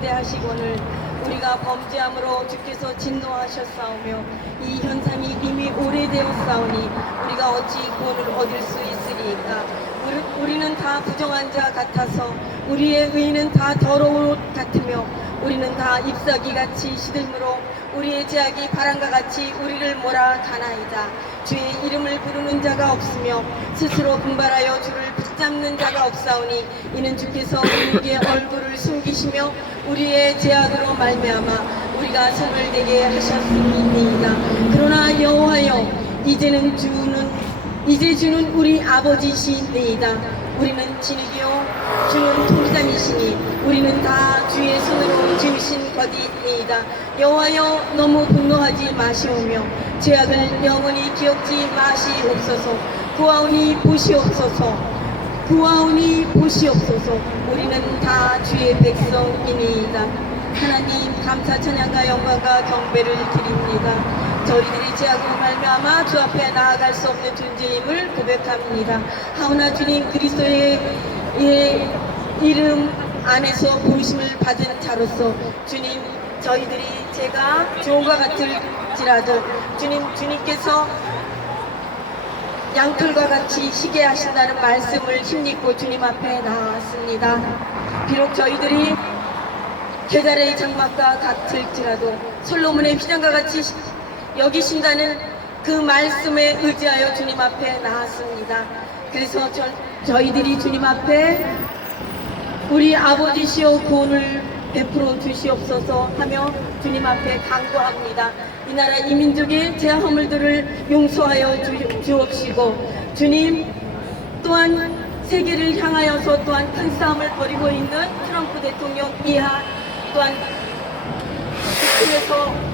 중대하시거늘 우리가 범죄함으로 주께서 진노하셨사오며 이 현상이 이미 오래되었사오니 우리가 어찌 구원을 얻을 수 있으리이까. 우리는 다 부정한 자 같아서 우리의 의는 다 더러운 옷 같으며 우리는 다 잎사귀같이 시들므로 우리의 죄악이 바람과 같이 우리를 몰아가나이다. 주의 이름을 부르는 자가 없으며 스스로 분발하여 주를 붙잡는 자가 없사오니 이는 주께서 우리에게 얼굴을 숨기시며 우리의 죄악으로 말미암아 우리가 손을 대게 하셨음이니이다. 그러나 여호와여 이제 주는 우리 아버지시니이다. 우리는 진흙이요 주는 통기장이시니 우리는 다 주의 손으로 지으신 것이니이다. 여호와여 너무 분노하지 마시오며 죄악을 영원히 기억지 마시옵소서. 구하오니 보시옵소서. 우리는 다 주의 백성이니이다. 하나님 감사 찬양과 영광과 경배를 드립니다. 저희들이 죄악으로 말미암아 주 앞에 나아갈 수 없는 존재임을 고백합니다. 하오나 주님 그리스도의 이름 안에서 부르심을 받은 자로서 주님 저희들이 죄가 주홍과 같을지라도 주님께서 양털과 같이 희게 하신다는 말씀을 힘입고 주님 앞에 나왔습니다. 비록 저희들이 계달의 장막과 같을지라도 솔로몬의 휘장과 같이 여기신다는 그 말씀에 의지하여 주님 앞에 나왔습니다. 그래서 저희들이 주님 앞에 우리 아버지시여 구원을 베풀어 주시옵소서 하며 주님 앞에 간구합니다. 이 나라 이 민족의 죄 허물들을 용서하여 주옵시고 주님 또한 세계를 향하여서 또한 큰 싸움을 벌이고 있는 트럼프 대통령 이하 또한 북한에서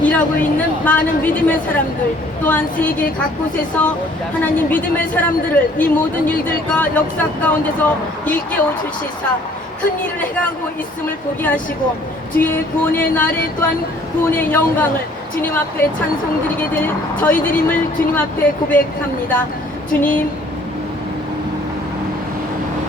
일하고 있는 많은 믿음의 사람들 또한 세계 각곳에서 하나님 믿음의 사람들을 이 모든 일들과 역사 가운데서 일깨워 주시사 큰 일을 해가고 있음을 보게 하시고 주의 구원의 날에 또한 구원의 영광을 주님 앞에 찬송드리게 될 저희들임을 주님 앞에 고백합니다. 주님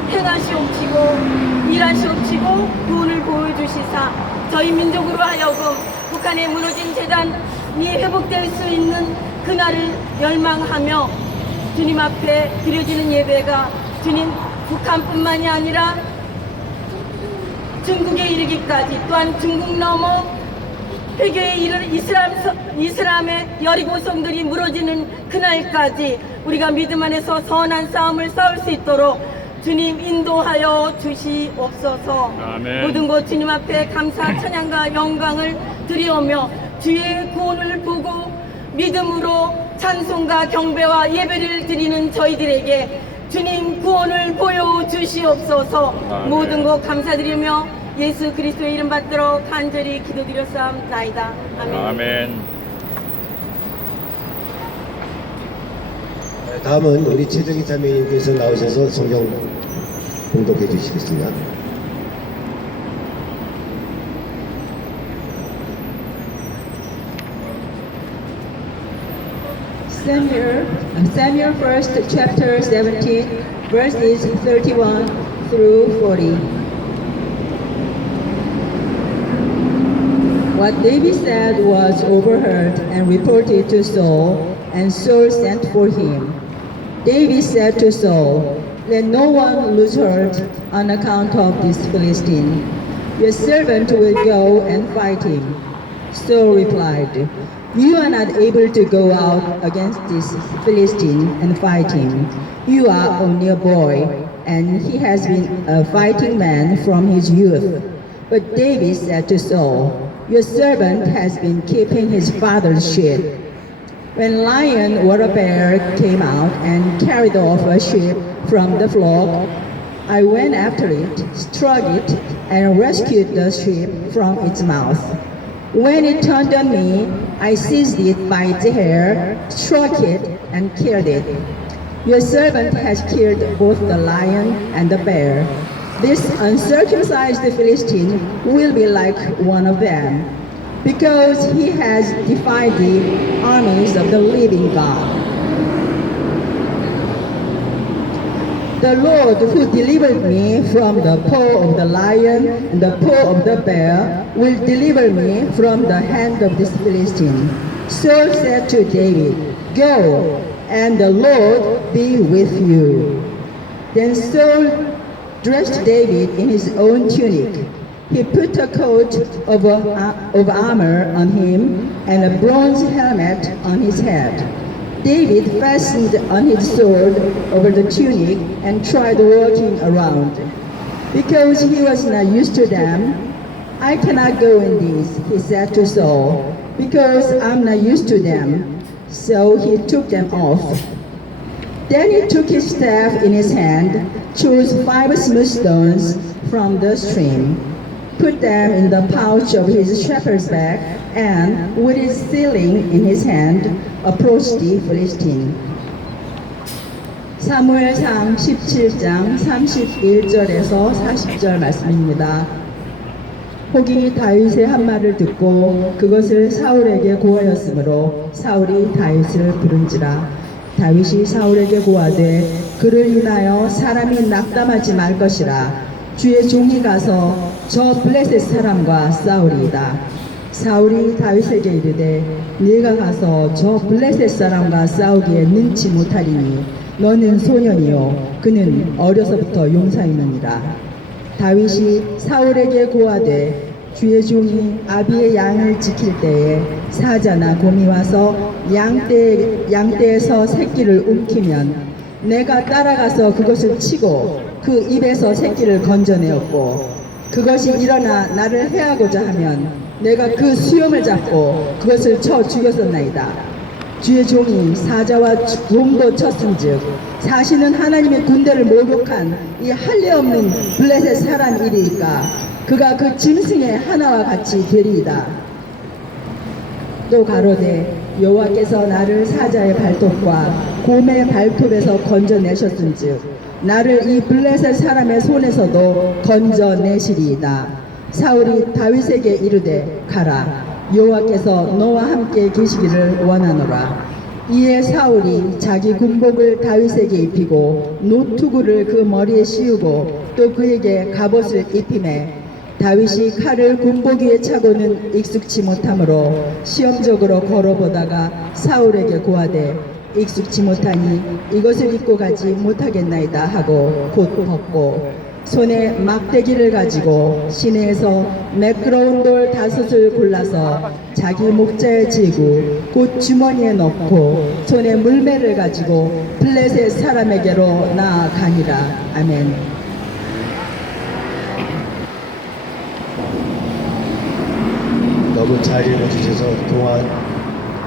행하시옵시고 일하시옵시고 구원을 보여주시사 저희 민족으로 하여금 북한에 무너진 재단이 회복될 수 있는 그날을 열망하며 주님 앞에 드려지는 예배가 주님 북한뿐만이 아니라 중국에 이르기까지 또한 중국 넘어 회교에 이르는 이슬람의 여리고 성들이 무너지는 그날까지 우리가 믿음 안에서 선한 싸움을 싸울 수 있도록 주님 인도하여 주시옵소서. 아멘. 모든 것 주님 앞에 감사 찬양과 영광을 드리오며 주의 구원을 보고 믿음으로 찬송과 경배와 예배를 드리는 저희들에게 주님 구원을 보여주시옵소서. 아멘. 모든 것 감사드리며 예수 그리스도의 이름 받들어 간절히 기도드렸사옵나이다. 아멘. 아멘. 다음은 우리 최정희 자매님께서 나오셔서 성경 봉독해 주시겠습니다. Samuel 1st chapter 17 verses 31 through 40. What David said was overheard and reported to Saul, and Saul sent for him. David said to Saul, "Let no one lose heart on account of this Philistine. Your servant will go and fight him." Saul replied, "You are not able to go out against this Philistine and fight him. You are only a boy, and he has been a fighting man from his youth." But David said to Saul, "Your servant has been keeping his father's sheep. When a lion or a bear came out and carried off a sheep from the flock, I went after it, struck it, and rescued the sheep from its mouth. When it turned on me, I seized it by its hair, struck it, and killed it. Your servant has killed both the lion and the bear. This uncircumcised Philistine will be like one of them, because he has defied the armies of the living God." The Lord who delivered me from the paw of the lion and the paw of the bear will deliver me from the hand of this Philistine. Saul said to David, Go, and the Lord be with you. Then Saul dressed David in his own tunic. He put a coat of armor on him and a bronze helmet on his head. David fastened on his sword over the tunic and tried walking around. Because he was not used to them, I cannot go in these, he said to Saul, because I'm not used to them. So he took them off. Then he took his staff in his hand, chose 5 smooth stones from the stream, put them in the pouch of his shepherd's bag, and with his sling in his hand, approached the Philistine. 사무엘상 17장 31절에서 40절 말씀입니다. 혹이 다윗의 한 말을 듣고 그것을 사울에게 고하였으므로 사울이 다윗을 부른지라. 다윗이 사울에게 고하되 그를 인하여 사람이 낙담하지 말 것이라. 주의 종이 가서 저 블레셋 사람과 싸우리이다. 사울이 다윗에게 이르되 네가 가서 저 블레셋 사람과 싸우기에 능치 못하리니 너는 소년이요 그는 어려서부터 용사이느니라. 다윗이 사울에게 고하되 주의 종이 아비의 양을 지킬 때에 사자나 곰이 와서 양떼에서 새끼를 움키면 내가 따라가서 그것을 치고 그 입에서 새끼를 건져내었고 그것이 일어나 나를 해하고자 하면 내가 그 수염을 잡고 그것을 쳐 죽였었나이다. 주의 종이 사자와 곰도 쳤은즉 사실은 하나님의 군대를 모욕한 이 할례 없는 블레셋 사람이리이까 그가 그 짐승의 하나와 같이 되리이다. 또 가로되 여호와께서 나를 사자의 발톱과 곰의 발톱에서 건져내셨은즉 나를 이 블레셋 사람의 손에서도 건져내시리이다. 사울이 다윗에게 이르되 가라 여호와께서 너와 함께 계시기를 원하노라. 이에 사울이 자기 군복을 다윗에게 입히고 노투구를 그 머리에 씌우고 또 그에게 갑옷을 입히매 다윗이 칼을 군복 위에 차고는 익숙치 못하므로 시험적으로 걸어보다가 사울에게 고하되 익숙치 못하니 이것을 입고 가지 못하겠나이다 하고 곧 벗고 손에 막대기를 가지고 시내에서 매끄러운 돌 5을 골라서 자기 목자에 쥐고 곧 주머니에 넣고 손에 물매를 가지고 블레셋 사람에게로 나아가니라. 아멘. 너무 잘 읽어주셔서 동안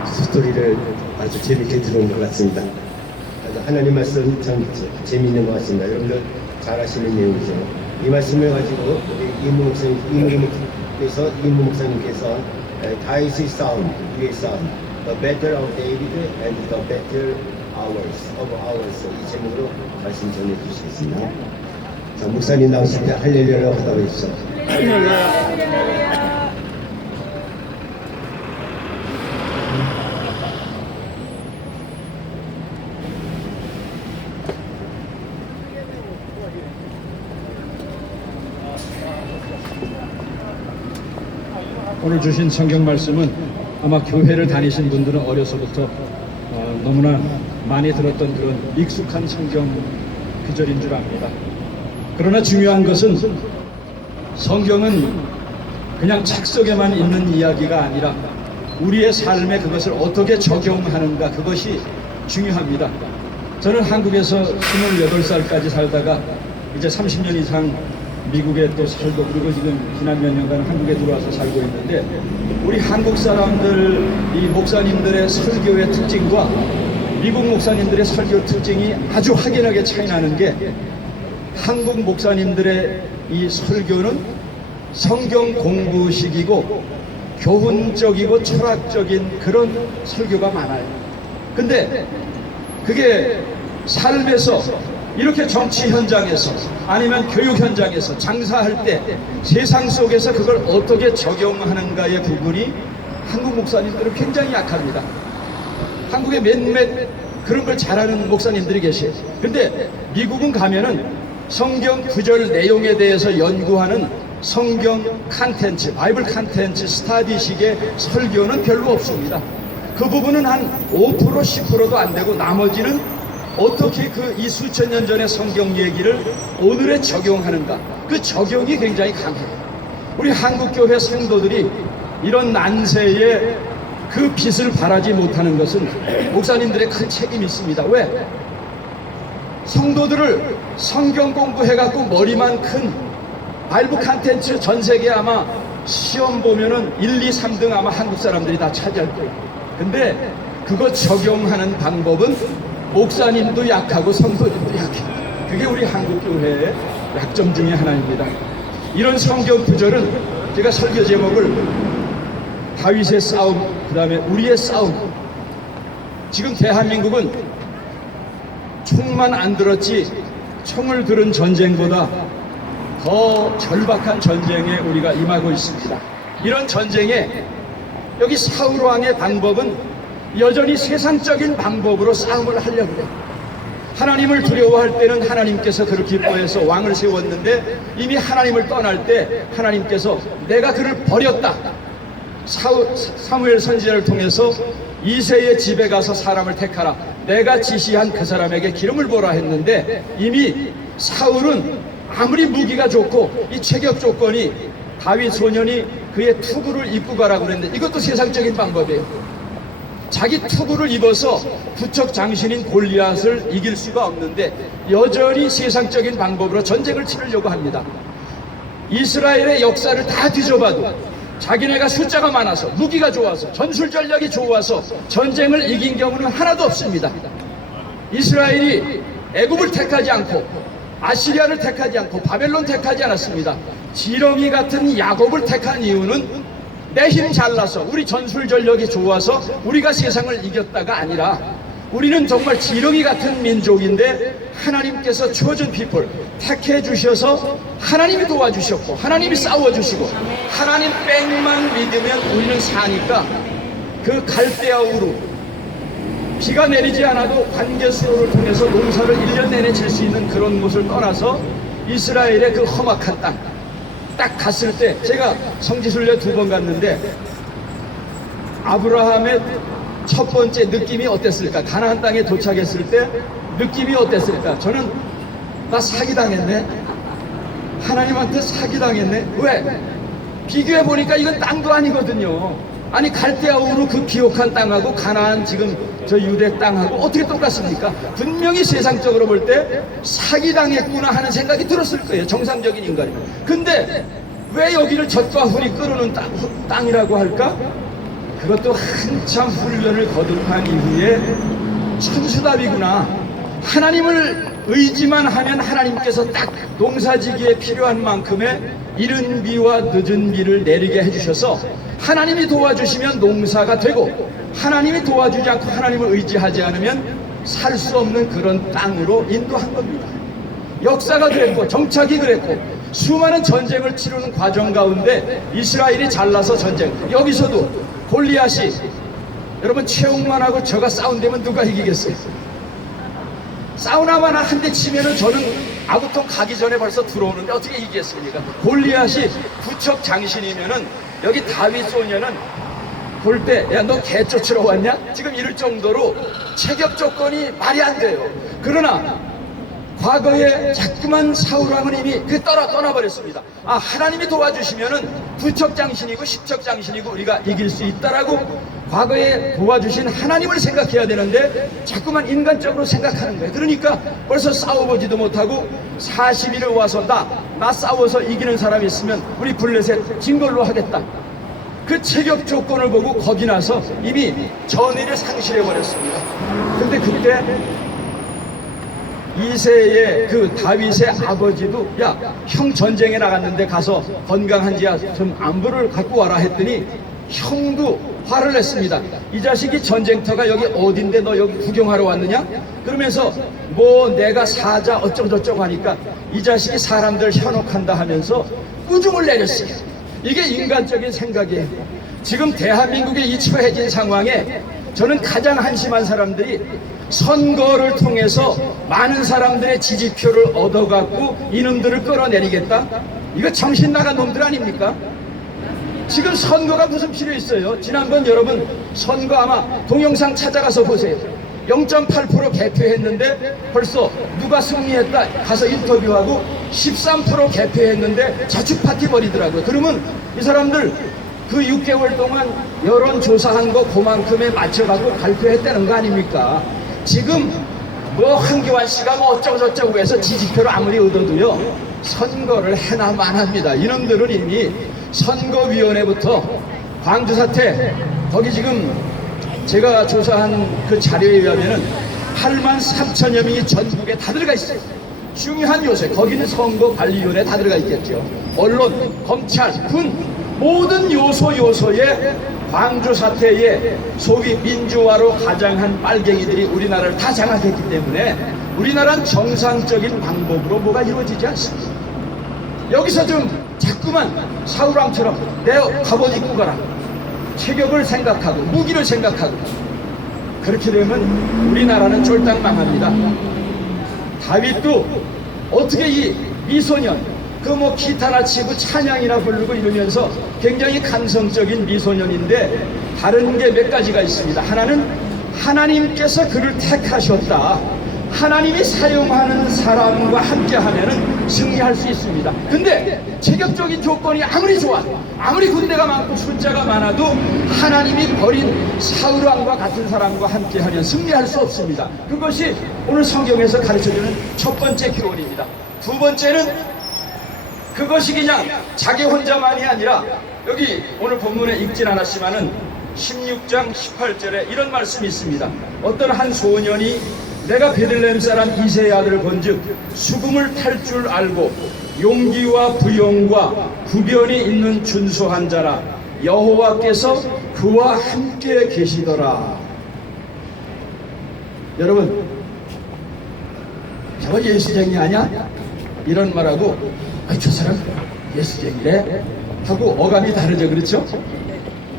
스토리를 아주 재밌게 들어온 것 같습니다. 아주 하나님 말씀 참 재미있는 것 같습니다. 여러분들 잘 아시는 내용이죠. 이 말씀을 가지고 이무 목사님께서 다윗의 싸움, 그의 싸움, The Battle of David and the Battle of Ours 이 제목으로 말씀 전해 주시겠습니다. 자, 목사님 나오실 때 할렐루야라고 하다고 해주세요. 오늘 주신 성경 말씀은 아마 교회를 다니신 분들은 어려서부터 너무나 많이 들었던 그런 익숙한 성경 구절인 줄 압니다. 그러나 중요한 것은 성경은 그냥 책 속에만 있는 이야기가 아니라 우리의 삶에 그것을 어떻게 적용하는가, 그것이 중요합니다. 저는 한국에서 28살까지 살다가 이제 30년 이상 미국에 또 살고, 그리고 지금 지난 몇 년간 한국에 들어와서 살고 있는데, 우리 한국 사람들, 이 목사님들의 설교의 특징과 미국 목사님들의 설교 특징이 아주 확연하게 차이 나는 게, 한국 목사님들의 이 설교는 성경 공부식이고 교훈적이고 철학적인 그런 설교가 많아요. 근데 그게 삶에서, 이렇게 정치 현장에서 아니면 교육 현장에서 장사할 때 세상 속에서 그걸 어떻게 적용하는가의 부분이 한국 목사님들은 굉장히 약합니다. 한국의 몇몇 그런 걸 잘하는 목사님들이 계세요. 근데 미국은 가면은 성경 구절 내용에 대해서 연구하는 성경 컨텐츠, 바이블 컨텐츠 스타디식의 설교는 별로 없습니다. 그 부분은 한 5%, 10%도 안 되고 나머지는 어떻게 그 이 수천 년 전의 성경 얘기를 오늘에 적용하는가, 그 적용이 굉장히 강해요. 우리 한국교회 성도들이 이런 난세에 그 빛을 발하지 못하는 것은 목사님들의 큰 책임이 있습니다. 왜? 성도들을 성경 공부해갖고 머리만 큰 바이블 컨텐츠 전 세계 아마 시험 보면은 1, 2, 3등 아마 한국 사람들이 다 차지할 거예요. 근데 그거 적용하는 방법은 목사님도 약하고 성도님도 약해. 그게 우리 한국교회의 약점 중에 하나입니다. 이런 성경 구절은 제가 설교 제목을 다윗의 싸움, 그 다음에 우리의 싸움. 지금 대한민국은 총만 안 들었지 총을 들은 전쟁보다 더 절박한 전쟁에 우리가 임하고 있습니다. 이런 전쟁에 여기 사울왕의 방법은 여전히 세상적인 방법으로 싸움을 하려고 해요. 하나님을 두려워할 때는 하나님께서 그를 기뻐해서 왕을 세웠는데 이미 하나님을 떠날 때 하나님께서 내가 그를 버렸다. 사무엘 선지자를 통해서 이새의 집에 가서 사람을 택하라. 내가 지시한 그 사람에게 기름을 부어라 했는데 이미 사울은 아무리 무기가 좋고 이 체격 조건이 다윗 소년이 그의 투구를 입고 가라고 그랬는데 이것도 세상적인 방법이에요. 자기 투구를 입어서 부척 장신인 골리앗을 이길 수가 없는데 여전히 세상적인 방법으로 전쟁을 치르려고 합니다. 이스라엘의 역사를 다 뒤져봐도 자기네가 숫자가 많아서 무기가 좋아서 전술 전략이 좋아서 전쟁을 이긴 경우는 하나도 없습니다. 이스라엘이 애굽을 택하지 않고 아시리아를 택하지 않고 바벨론 택하지 않았습니다. 지렁이 같은 야곱을 택한 이유는 내 힘 잘나서 우리 전술 전력이 좋아서 우리가 세상을 이겼다가 아니라 우리는 정말 지렁이 같은 민족인데 하나님께서 chosen people 택해 주셔서 하나님이 도와주셨고 하나님이 싸워주시고 하나님 뺑만 믿으면 우리는 사니까 그 갈대아 우루 비가 내리지 않아도 관계수로를 통해서 농사를 1년 내내 질 수 있는 그런 곳을 떠나서 이스라엘의 그 험악한 땅 딱 갔을 때 제가 성지순례 2번 갔는데 아브라함의 첫 번째 느낌이 어땠을까? 가나안 땅에 도착했을 때 느낌이 어땠을까? 저는 나 사기당했네. 하나님한테 사기당했네. 왜? 비교해 보니까 이건 땅도 아니거든요. 아니 갈대아 우루 그 비옥한 땅하고 가나안 지금 저 유대 땅하고 어떻게 똑같습니까? 분명히 세상적으로 볼 때 사기당했구나 하는 생각이 들었을 거예요. 정상적인 인간이면. 근데 왜 여기를 젖과 훌이 끓는 땅이라고 할까? 그것도 한참 훈련을 거듭한 이후에 천수답이구나. 하나님을 의지만 하면 하나님께서 딱 농사지기에 필요한 만큼의 이른 비와 늦은 비를 내리게 해주셔서 하나님이 도와주시면 농사가 되고 하나님이 도와주지 않고 하나님을 의지하지 않으면 살 수 없는 그런 땅으로 인도한 겁니다. 역사가 그랬고 정착이 그랬고 수많은 전쟁을 치르는 과정 가운데 이스라엘이 잘나서 전쟁. 여기서도 골리앗이 여러분 최홍만 하고 저가 싸운다면 누가 이기겠어요? 사우나만 한 대 치면은 저는 아구통 가기 전에 벌써 들어오는데 어떻게 이기겠습니까? 골리앗이 부척 장신이면은 여기 다윗 소녀는 볼 때 야 너 개 쫓으러 왔냐? 지금 이럴 정도로 체격 조건이 말이 안 돼요. 그러나 과거에 자꾸만 사울왕은 이미 떠나버렸습니다. 아 하나님이 도와주시면은 부척 장신이고 십척 장신이고 우리가 이길 수 있다라고 과거에 도와주신 하나님을 생각해야 되는데 자꾸만 인간적으로 생각하는 거예요. 그러니까 벌써 싸워보지도 못하고 40일을 와서 나 싸워서 이기는 사람이 있으면 우리 블레셋 진 걸로 하겠다. 그 체격 조건을 보고 겁이 나서 이미 전의를 상실해버렸습니다. 근데 그때 이새의 그 다윗의 아버지도 야 형 전쟁에 나갔는데 가서 건강한지 좀 안부를 갖고 와라 했더니 형도 화를 냈습니다. 이 자식이 전쟁터가 여기 어딘데 너 여기 구경하러 왔느냐? 그러면서 뭐 내가 사자 어쩌고저쩌고 하니까 이 자식이 사람들 현혹한다 하면서 꾸중을 내렸어요. 이게 인간적인 생각이에요. 지금 대한민국의 이 처해진 상황에 저는 가장 한심한 사람들이 선거를 통해서 많은 사람들의 지지표를 얻어갖고 이놈들을 끌어내리겠다? 이거 정신 나간 놈들 아닙니까? 지금 선거가 무슨 필요 있어요? 지난번 여러분 선거 아마 동영상 찾아가서 보세요. 0.8% 개표했는데 벌써 누가 승리했다 가서 인터뷰하고 13% 개표했는데 자축 파티 벌이더라고요. 그러면 이 사람들 그 6개월 동안 여론조사한 거 그만큼에 맞춰갖고 발표했다는 거 아닙니까? 지금 뭐 황교안 씨가 뭐 어쩌고저쩌고 해서 지지표를 아무리 얻어도요 선거를 해나 만합니다. 이놈들은 이미 선거위원회부터 광주 사태 거기 지금 제가 조사한 그 자료에 의하면은 8만 3천여 명이 전국에 다 들어가 있어요. 중요한 요소에 거기는 선거관리위원회 다 들어가 있겠죠. 언론, 검찰, 군 모든 요소에 광주 사태에 소위 민주화로 가장한 빨갱이들이 우리나라를 다 장악했기 때문에 우리나라는 정상적인 방법으로 뭐가 이루어지지 않습니다. 여기서 좀 자꾸만 사우랑처럼 내 갑옷 입고 가라. 체격을 생각하고 무기를 생각하고 그렇게 되면 우리나라는 쫄딱 망합니다. 다윗도 어떻게 이 미소년 그 뭐 기타나 치고 찬양이나 부르고 이러면서 굉장히 감성적인 미소년인데 다른 게 몇 가지가 있습니다. 하나는 하나님께서 그를 택하셨다. 하나님이 사용하는 사람과 함께 하면은 승리할 수 있습니다. 근데 체격적인 조건이 아무리 좋아, 아무리 군대가 많고 숫자가 많아도 하나님이 버린 사울왕과 같은 사람과 함께 하면 승리할 수 없습니다. 그것이 오늘 성경에서 가르쳐주는 첫 번째 교훈입니다. 두 번째는 그것이 그냥 자기 혼자만이 아니라 여기 오늘 본문에 읽진 않았지만은 16장 18절에 이런 말씀이 있습니다. 어떤 한 소년이 내가 베들레헴 사람 이새의 아들을 본즉 수금을 탈 줄 알고 용기와 부용과 구변이 있는 준수한 자라 여호와께서 그와 함께 계시더라. 여러분 저거 예수쟁이 아니야? 이런 말하고 저 사람 예수쟁이래 하고 어감이 다르죠. 그렇죠?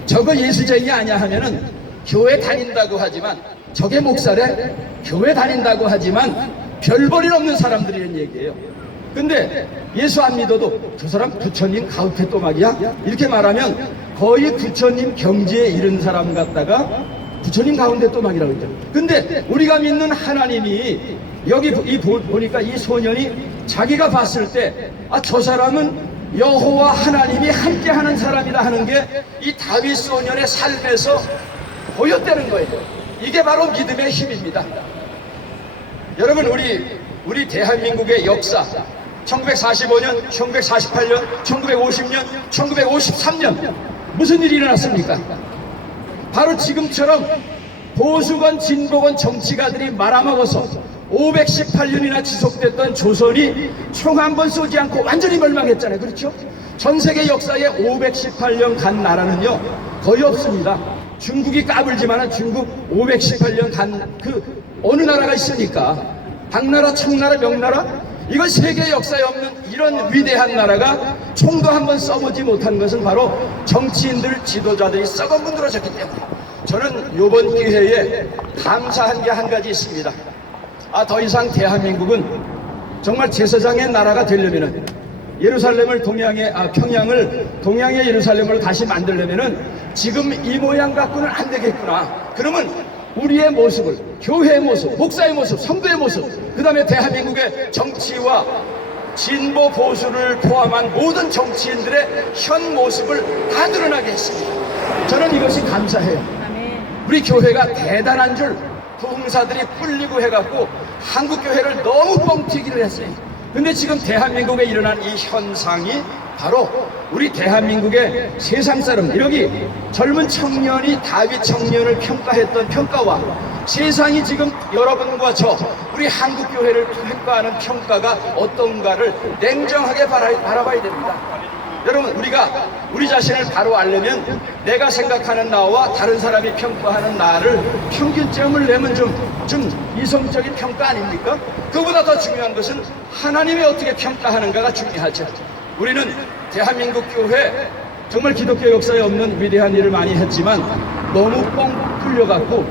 저거 예수쟁이 아니야 하면은 교회 다닌다고 하지만 저게 목사래? 교회 다닌다고 하지만 별볼일 없는 사람들이란 얘기예요. 근데 예수 안 믿어도 저 사람 부처님 가운데 또막이야? 이렇게 말하면 거의 부처님 경지에 이른 사람 같다가 부처님 가운데 또막이라고 했죠. 근데 우리가 믿는 하나님이 여기 보니까 이 소년이 자기가 봤을 때 저 사람은 여호와 하나님이 함께하는 사람이다 하는 게 이 다윗 소년의 삶에서 보였다는 거예요. 이게 바로 믿음의 힘입니다. 여러분 우리 대한민국의 역사 1945년, 1948년, 1950년, 1953년 무슨 일이 일어났습니까? 바로 지금처럼 보수건 진보건 정치가들이 말아먹어서 518년이나 지속됐던 조선이 총 한 번 쏘지 않고 완전히 멸망했잖아요. 그렇죠? 전 세계 역사에 518년 간 나라는요 거의 없습니다. 중국이 까불지만 중국 518년 간 그 어느 나라가 있으니까 당나라, 청나라, 명나라 이건 세계 역사에 없는 이런 위대한 나라가 총도 한번 써보지 못한 것은 바로 정치인들, 지도자들이 썩어 문드러졌기 때문에 저는 이번 기회에 감사한 게 한 가지 있습니다. 더 이상 대한민국은 정말 제사장의 나라가 되려면은 예루살렘을 평양을 동양의 예루살렘을 다시 만들려면은 지금 이 모양 갖고는 안 되겠구나. 그러면 우리의 모습을, 교회의 모습, 목사의 모습, 성도의 모습, 그 다음에 대한민국의 정치와 진보 보수를 포함한 모든 정치인들의 현 모습을 다 드러나게 했습니다. 저는 이것이 감사해요. 우리 교회가 대단한 줄 부흥사들이 뿔리고 해갖고 한국교회를 너무 뻥튀기를 했어요. 근데 지금 대한민국에 일어난 이 현상이 바로 우리 대한민국의 세상 사람, 여기 젊은 청년이 다윗 청년을 평가했던 평가와 세상이 지금 여러분과 저 우리 한국교회를 평가하는 평가가 어떤가를 냉정하게 바라봐야 됩니다. 여러분 우리가 우리 자신을 바로 알려면 내가 생각하는 나와 다른 사람이 평가하는 나를 평균점을 내면 좀 이성적인 평가 아닙니까? 그보다 더 중요한 것은 하나님이 어떻게 평가하는가가 중요하죠. 우리는 대한민국 교회 정말 기독교 역사에 없는 위대한 일을 많이 했지만 너무 뻥 뚫려갖고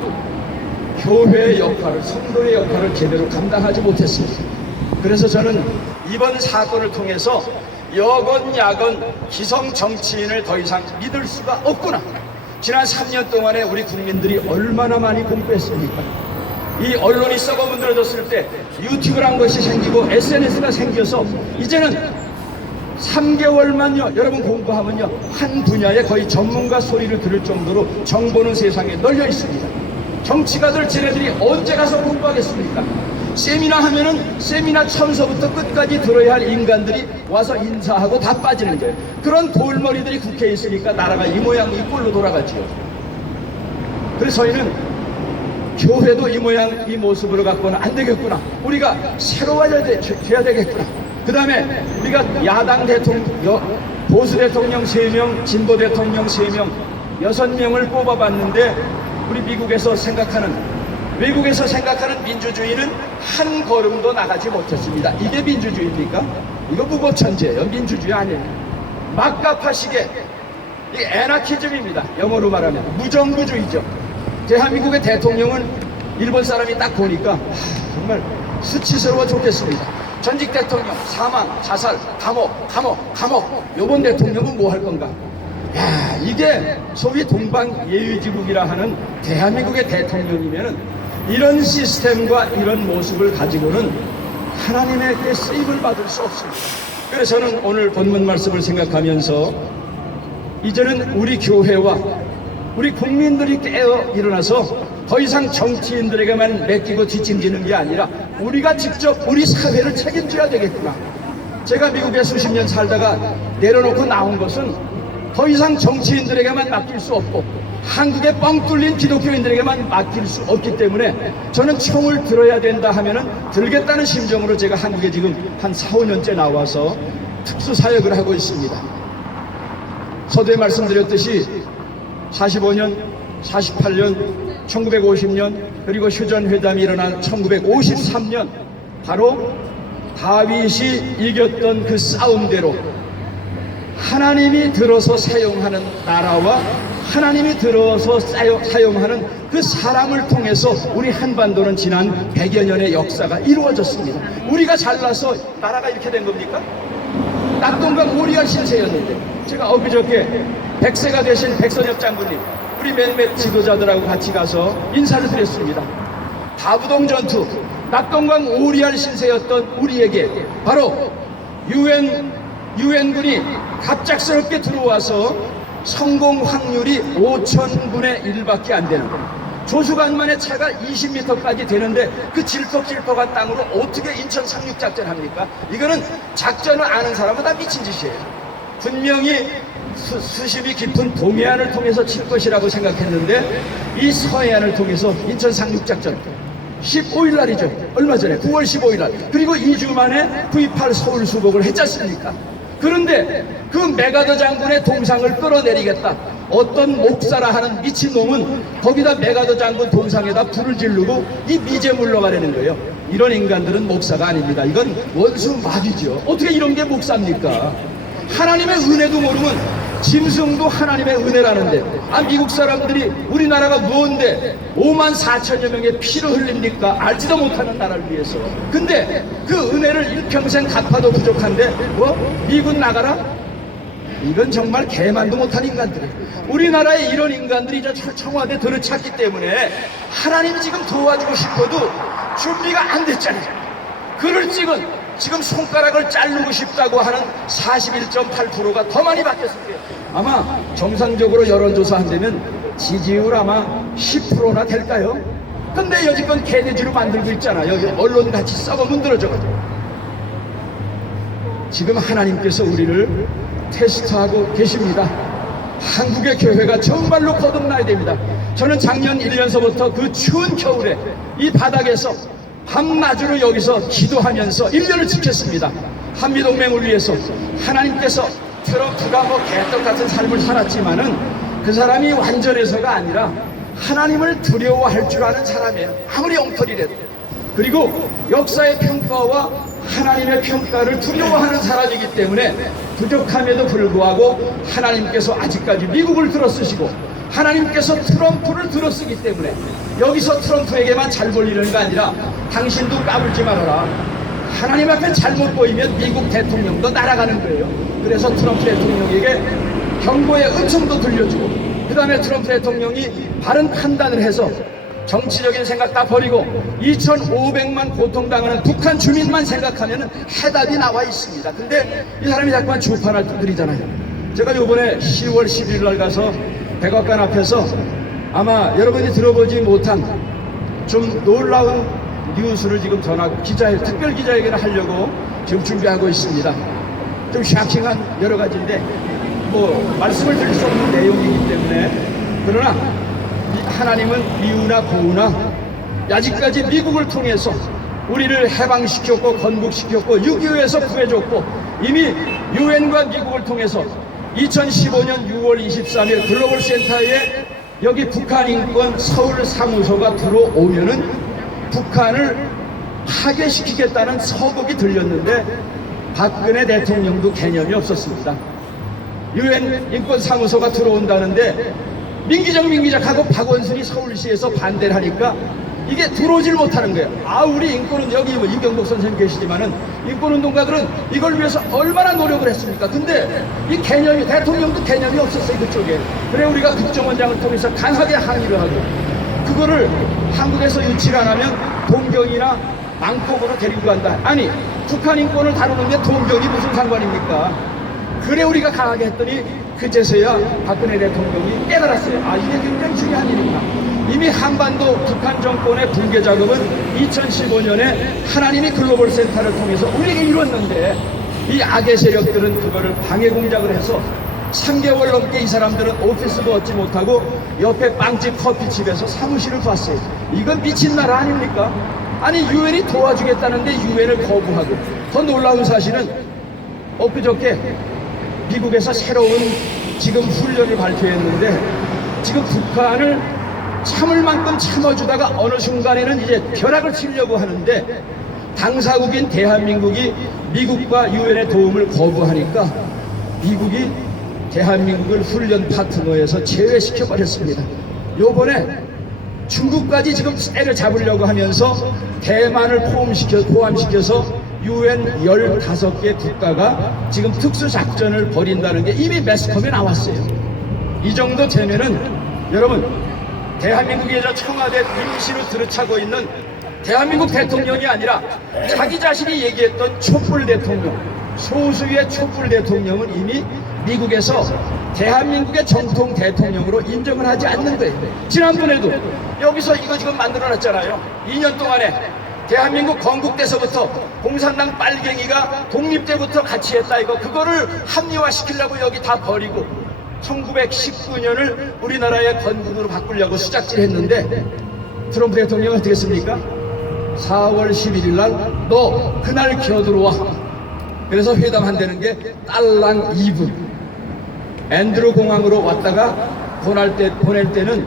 교회의 역할을, 성도의 역할을 제대로 감당하지 못했습니다. 그래서 저는 이번 사건을 통해서 여건야건 기성 정치인을 더 이상 믿을 수가 없구나. 지난 3년 동안에 우리 국민들이 얼마나 많이 공부했습니까? 이 언론이 썩어 문드러졌을 때 유튜브란 것이 생기고 SNS가 생겨서 이제는 3개월만요 여러분 공부하면요 한 분야에 거의 전문가 소리를 들을 정도로 정보는 세상에 널려 있습니다. 정치가들 쟤네들이 언제 가서 공부하겠습니까? 세미나 하면은 세미나 처음서부터 끝까지 들어야 할 인간들이 와서 인사하고 다 빠지는 거예요. 그런 돌머리들이 국회에 있으니까 나라가 이 모양 이 꼴로 돌아가지요. 그래서 저희는 교회도 이 모양 이 모습으로 갖고는 안 되겠구나. 우리가 새로워져야 되겠구나. 그 다음에 우리가 야당 대통령, 보수 대통령 3명, 진보 대통령 3명, 6명을 뽑아봤는데 우리 미국에서 생각하는, 외국에서 생각하는 민주주의는 한 걸음도 나가지 못했습니다. 이게 민주주의입니까? 이거 무법천지예요. 민주주의 아니에요. 막가파식의 이 애나키즘입니다. 영어로 말하면 무정부주의죠. 대한민국의 대통령은 일본 사람이 딱 보니까 정말 수치스러워 좋겠습니다. 전직 대통령 사망, 자살, 감옥. 요번 대통령은 뭐 할 건가? 야, 이게 소위 동방예의지국이라 하는 대한민국의 대통령이면은 이런 시스템과 이런 모습을 가지고는 하나님에게 쓰임을 받을 수 없습니다. 그래서 저는 오늘 본문 말씀을 생각하면서 이제는 우리 교회와 우리 국민들이 깨어 일어나서 더 이상 정치인들에게만 맡기고 뒷짐지는 게 아니라 우리가 직접 우리 사회를 책임져야 되겠구나. 제가 미국에 수십 년 살다가 내려놓고 나온 것은 더 이상 정치인들에게만 맡길 수 없고 한국에 뻥 뚫린 기독교인들에게만 맡길 수 없기 때문에 저는 총을 들어야 된다 하면은 들겠다는 심정으로 제가 한국에 지금 한 4, 5년째 나와서 특수사역을 하고 있습니다. 서두에 말씀드렸듯이 45년, 48년, 1950년 그리고 휴전회담이 일어난 1953년 바로 다윗이 이겼던 그 싸움대로 하나님이 들어서 사용하는 나라와 하나님이 들어서 사용하는 그 사람을 통해서 우리 한반도는 지난 100여 년의 역사가 이루어졌습니다. 우리가 잘나서 나라가 이렇게 된 겁니까? 낙동강 오리알 신세였는데 제가 엊그저께 100세가 되신 백선엽 장군님 우리 몇몇 지도자들하고 같이 가서 인사를 드렸습니다. 다부동 전투 낙동강 오리알 신세였던 우리에게 바로 유엔군이 갑작스럽게 들어와서 성공 확률이 5,000분의 1밖에 안 되는 조수간만의 차가 20m까지 되는데 그 질퍽질퍽한 땅으로 어떻게 인천 상륙작전 합니까? 이거는 작전을 아는 사람은 다 미친 짓이에요. 분명히 수심이 깊은 동해안을 통해서 칠 것이라고 생각했는데 이 서해안을 통해서 인천 상륙작전 15일 날이죠. 얼마 전에 9월 15일 날 그리고 2주 만에 V8 서울 수복을 했지 않습니까? 그런데 그 메가더 장군의 동상을 끌어내리겠다. 어떤 목사라 하는 미친놈은 거기다 메가더 장군 동상에다 불을 지르고 이 미제 물러가려는 거예요. 이런 인간들은 목사가 아닙니다. 이건 원수 마귀죠. 어떻게 이런 게 목사입니까? 하나님의 은혜도 모르면 짐승도 하나님의 은혜라는데 미국 사람들이 우리나라가 무언데 54,000여 명의 피를 흘립니까? 알지도 못하는 나라를 위해서. 근데 그 은혜를 일평생 갚아도 부족한데 미군 나가라? 이건 정말 개만도 못한 인간들이에요. 우리나라에 이런 인간들이 청와대 들어찼기 때문에 하나님이 지금 도와주고 싶어도 준비가 안 됐잖아요. 글을 찍은 지금 손가락을 자르고 싶다고 하는 41.8%가 더 많이 바뀌었을 거예요. 아마 정상적으로 여론조사 한다면 지지율 아마 10%나 될까요? 근데 여지껏 개돼지로 만들고 있잖아요. 여기 언론 같이 썩어 문드러져가지고. 지금 하나님께서 우리를 테스트하고 계십니다. 한국의 교회가 정말로 거듭나야 됩니다. 저는 작년 1년서부터 그 추운 겨울에 이 바닥에서 밤낮으로 여기서 기도하면서 1년을 지켰습니다. 한미동맹을 위해서. 하나님께서 트럼프가 개떡 같은 삶을 살았지만은 그 사람이 완전해서가 아니라 하나님을 두려워할 줄 아는 사람이에요. 아무리 엉터리라도. 그리고 역사의 평가와 하나님의 평가를 두려워하는 사람이기 때문에 부족함에도 불구하고 하나님께서 아직까지 미국을 들어쓰시고 하나님께서 트럼프를 들어쓰기 때문에 여기서 트럼프에게만 잘 보이는 게 아니라 당신도 까불지 말아라. 하나님 앞에 잘못 보이면 미국 대통령도 날아가는 거예요. 그래서 트럼프 대통령에게 경고의 음성도 들려주고 그 다음에 트럼프 대통령이 바른 판단을 해서 정치적인 생각 다 버리고 2,500만 고통당하는 북한 주민만 생각하면 해답이 나와 있습니다. 근데 이 사람이 자꾸만 주판을 두드리잖아요. 제가 요번에 10월 11일 날 가서 백악관 앞에서 아마 여러분이 들어보지 못한 좀 놀라운 뉴스를 지금 전하고 특별 기자회견을 하려고 지금 준비하고 있습니다. 좀 샤킹한 여러 가지인데 뭐 말씀을 드릴 수 없는 내용이기 때문에 그러나 하나님은 미우나 고우나 아직까지 미국을 통해서 우리를 해방시켰고 건국시켰고 6.25에서 구해줬고 이미 유엔과 미국을 통해서 2015년 6월 23일 글로벌 센터에 여기 북한 인권 서울 사무소가 들어오면은 북한을 파괴시키겠다는 서곡이 들렸는데 박근혜 대통령도 개념이 없었습니다. 유엔 인권 사무소가 들어온다는데 민기적하고 박원순이 서울시에서 반대를 하니까 이게 들어오질 못하는 거예요. 아, 우리 인권은 여기 뭐 이경복 선생님 계시지만은 인권운동가들은 이걸 위해서 얼마나 노력을 했습니까? 근데 이 개념이 대통령도 개념이 없었어요, 그쪽에. 그래 우리가 국정원장을 통해서 강하게 항의를 하고 그거를 한국에서 유치를 안 하면 동경이나 망폭으로 데리고 간다. 아니 북한 인권을 다루는데 동경이 무슨 상관입니까? 그래 우리가 강하게 했더니 그제서야 박근혜 대통령이 깨달았어요. 아, 이게 굉장히 중요한 일이구나. 이미 한반도 북한 정권의 붕괴 작업은 2015년에 하나님이 글로벌 센터를 통해서 우리에게 이뤘는데 이 악의 세력들은 그거를 방해 공작을 해서 3개월 넘게 이 사람들은 오피스도 얻지 못하고 옆에 빵집 커피집에서 사무실을 봤어요. 이건 미친 나라 아닙니까? 아니 유엔이 도와주겠다는데 유엔을 거부하고 더 놀라운 사실은 엊그저께 미국에서 새로운 지금 훈련을 발표했는데 지금 북한을 참을 만큼 참아주다가 어느 순간에는 이제 벼락을 치려고 하는데 당사국인 대한민국이 미국과 유엔의 도움을 거부하니까 미국이 대한민국을 훈련 파트너에서 제외시켜 버렸습니다. 요번에 중국까지 지금 때를 잡으려고 하면서 대만을 포함시켜서 UN 15개 국가가 지금 특수작전을 벌인다는 게 이미 매스컴에 나왔어요. 이 정도 되면은 여러분 대한민국에 저 청와대 임시로 들어차고 있는 대한민국 대통령이 아니라 자기 자신이 얘기했던 촛불 대통령, 소수의 촛불 대통령은 이미 미국에서 대한민국의 정통 대통령으로 인정을 하지 않는 거예요. 지난번에도 여기서 이거 지금 만들어놨잖아요. 2년 동안에 대한민국 건국때서부터 공산당 빨갱이가 독립때부터 같이 했다 이거 그거를 합리화시키려고 여기 다 버리고 1919년을 우리나라의 건국으로 바꾸려고 수작질 했는데 트럼프 대통령은 어떻게 했습니까? 4월 11일 날 너 그날 기어들어와. 그래서 회담한다는 게 딸랑 2분 앤드루 공항으로 왔다가 보낼 때는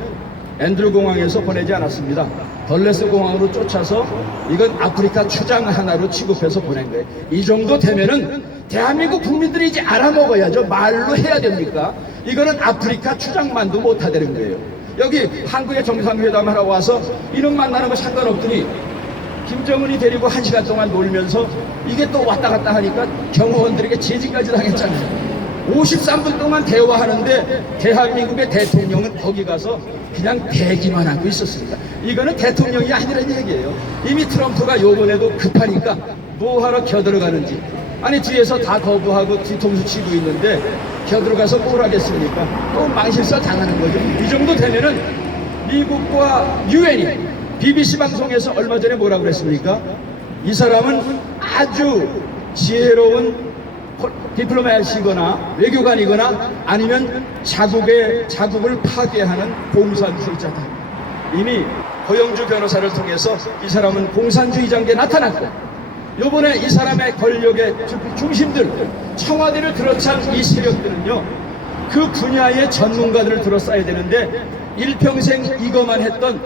앤드루 공항에서 보내지 않았습니다. 덜레스 공항으로 쫓아서 이건 아프리카 추장 하나로 취급해서 보낸 거예요. 이 정도 되면은 대한민국 국민들이 이제 알아먹어야죠. 말로 해야 됩니까? 이거는 아프리카 추장만도 못하다는 거예요. 여기 한국의 정상회담 하러 와서 이놈 만나는 거 상관없더니 김정은이 데리고 1시간 동안 놀면서 이게 또 왔다 갔다 하니까 경호원들에게 제지까지 당했잖아요. 53분 동안 대화하는데 대한민국의 대통령은 거기 가서 그냥 대기만 하고 있었습니다. 이거는 대통령이 아니라는 얘기예요. 이미 트럼프가 요번에도 급하니까 뭐하러 겨들어가는지 아니 뒤에서 다 거부하고 뒤통수 치고 있는데 겨들어가서 뭘 하겠습니까? 또 망신살 당하는 거죠. 이 정도 되면은 미국과 유엔이 BBC 방송에서 얼마 전에 뭐라고 그랬습니까? 이 사람은 아주 지혜로운 디플로마시거나 외교관이거나 아니면 자국을 파괴하는 공산주의자다. 이미 허영주 변호사를 통해서 이 사람은 공산주의자인 게 나타났고 요번에 이 사람의 권력의 중심들 청와대를 들어찬 이 세력들은요 그 분야의 전문가들을 들어싸야 되는데 일평생 이거만 했던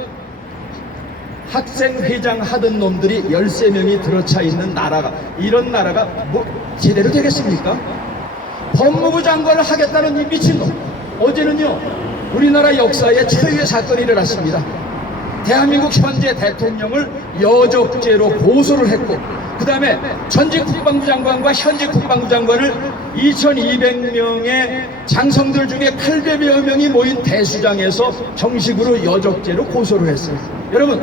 학생회장 하던 놈들이 13명이 들어차 있는 나라가 이런 나라가 뭐 제대로 되겠습니까? 법무부 장관을 하겠다는 이 미친놈. 어제는요, 우리나라 역사에 최후의 사건이 일어났습니다. 대한민국 현재 대통령을 여적죄로 고소를 했고, 그 다음에 전직 국방부 장관과 현직 국방부 장관을 2200명의 장성들 중에 800여 명이 모인 대수장에서 정식으로 여적죄로 고소를 했어요. 여러분,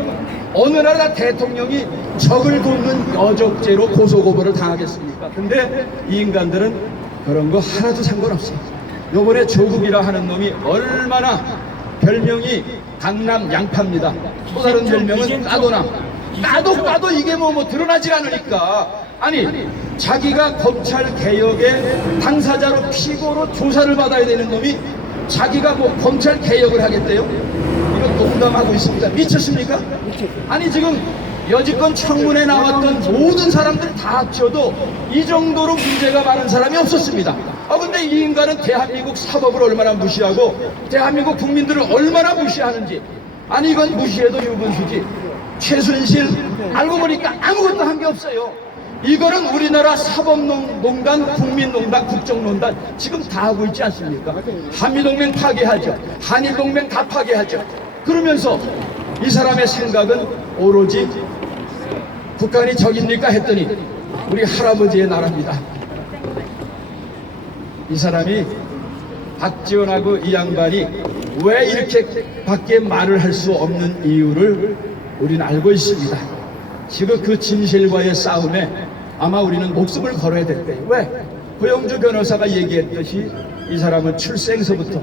어느 나라 대통령이 적을 돕는 여적죄로 고소고발을 당하겠습니까? 근데 이 인간들은 그런 거 하나도 상관없어요. 요번에 조국이라 하는 놈이 얼마나 별명이 강남 양파입니다. 또 다른 별명은 까도남. 까도 이게 뭐 드러나지 않으니까. 아니, 자기가 검찰 개혁의 당사자로 피고로 조사를 받아야 되는 놈이 자기가 뭐 검찰 개혁을 하겠대요? 이거 농담하고 있습니다. 미쳤습니까? 아니, 지금 여지껏 청문회 나왔던 모든 사람들 다 합쳐도 이 정도로 문제가 많은 사람이 없었습니다. 근데 이 인간은 대한민국 사법을 얼마나 무시하고 대한민국 국민들을 얼마나 무시하는지. 아니, 이건 무시해도 유분수지. 최순실 알고 보니까 아무것도 한 게 없어요. 이거는 우리나라 사법농단, 국민농단, 국정농단 지금 다 하고 있지 않습니까? 한미동맹 파괴하죠. 한일동맹 다 파괴하죠. 그러면서 이 사람의 생각은 오로지 북한이 적입니까 했더니 우리 할아버지의 나라입니다. 이 사람이 박지원하고 이 양반이 왜 이렇게 밖에 말을 할 수 없는 이유를 우리는 알고 있습니다. 지금 그 진실과의 싸움에 아마 우리는 목숨을 걸어야 될 거예요. 왜? 고영주 변호사가 얘기했듯이 이 사람은 출생서부터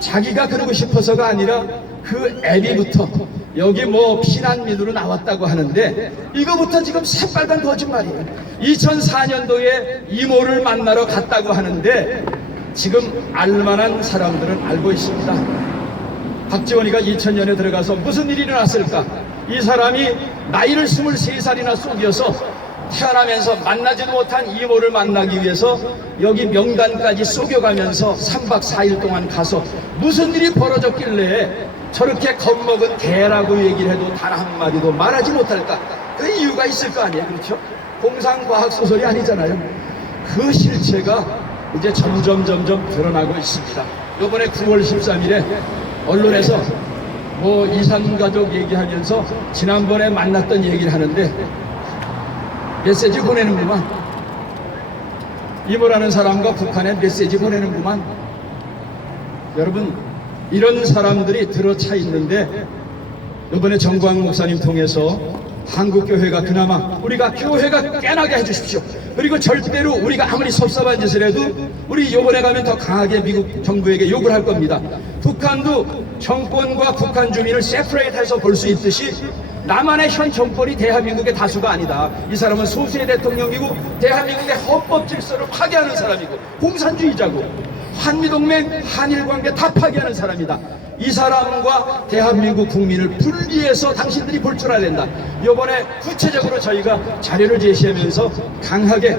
자기가 그러고 싶어서가 아니라 그 애비부터 여기 뭐 피난민으로 나왔다고 하는데 이거부터 지금 새빨간 거짓말이에요. 2004년도에 이모를 만나러 갔다고 하는데 지금 알만한 사람들은 알고 있습니다. 박지원이가 2000년에 들어가서 무슨 일이 일어났을까? 이 사람이 나이를 23살이나 속여서 태어나면서 만나지도 못한 이모를 만나기 위해서 여기 명단까지 속여가면서 3박 4일 동안 가서 무슨 일이 벌어졌길래 저렇게 겁먹은 개라고 얘기를 해도 단 한마디도 말하지 못할까? 그 이유가 있을 거 아니에요, 그렇죠? 공상과학소설이 아니잖아요. 그 실체가 이제 점점 드러나고 있습니다. 요번에 9월 13일에 언론에서 뭐 이산가족 얘기하면서 지난번에 만났던 얘기를 하는데 메시지 보내는구만. 이모라는 사람과 북한에 메시지 보내는구만. 여러분, 이런 사람들이 들어차 있는데 이번에 정광 목사님 통해서 한국교회가 그나마 우리가 교회가 깨나게 해주십시오. 그리고 절대로 우리가 아무리 섭섭한 짓을 해도 우리 이번에 가면 더 강하게 미국 정부에게 욕을 할 겁니다. 북한도 정권과 북한 주민을 세퍼레이트해서 볼 수 있듯이 남한의 현 정권이 대한민국의 다수가 아니다. 이 사람은 소수의 대통령이고 대한민국의 헌법 질서를 파괴하는 사람이고 공산주의자고 한미동맹, 한일관계 다 파괴하는 사람이다. 이 사람과 대한민국 국민을 분리해서 당신들이 볼 줄 알아야 된다. 이번에 구체적으로 저희가 자료를 제시하면서 강하게